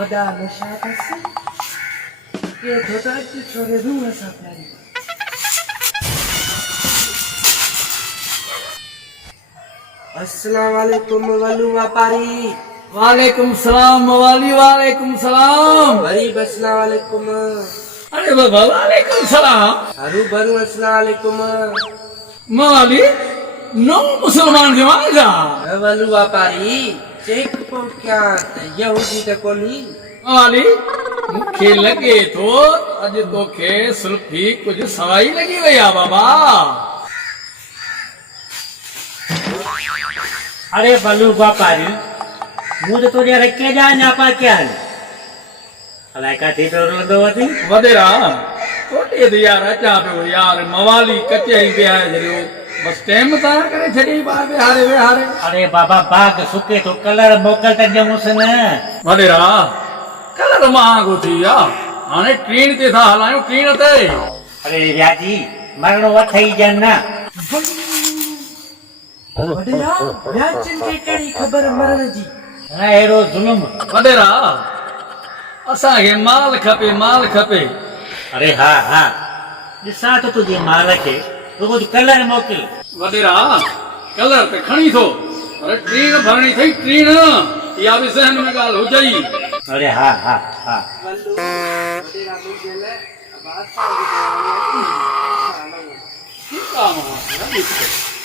वॾा नशा अथसि के थोटा छोरे रूह सां प्यारी अस्सलाम वालेकुम वलू वापारी वालेकुम सलाम मवाली वालेकुम सलाम। गरीब अस्सलाम वालेकुम अरे बाबा वालेकुम सलाम। हरू भरू अस्सलाम वालेकुम मवाली नो मुसलमान जवान जा वलू वापारी चेक को क्या यहूदी त कोनी मवाली मुखे लगे तो अज तोखे सुल्फी कुछ सवाई लगी वई आ बाबा। अरे बलू व्यापारी मुझे तो यार क्या जाने आपा क्या है अलाए का थी तो लंदो वती वदेरा तोटे दी यार अचा पियो यार मवाली कचहरी पे आए जरियो बस टाइम ता करे छड़ी बार पे हारे वे हारे। अरे बाबा बाग सुके तो कलर मोकल त जमुस न वदेरा कलर मांगो थी या हाने ट्रेन ते था हलायो ट्रेन ते अरे याजी मरणो वथई जन ना वडेरा व्याचन के कड़ी खबर मरण जी ना एरो जुल्म वदेरा असा के माल खपे अरे हाँ हाँ दिसा तो तुझे माल के रोज कलर मोकल वडेरा कलर ते खणी थो अरे ट्रेन भरणी थई ट्रेन या भी सहन में गाल हो जाई। अरे हाँ हाँ हाँ वल्लू वडेरा बुझले अब आसा की ठीक काम है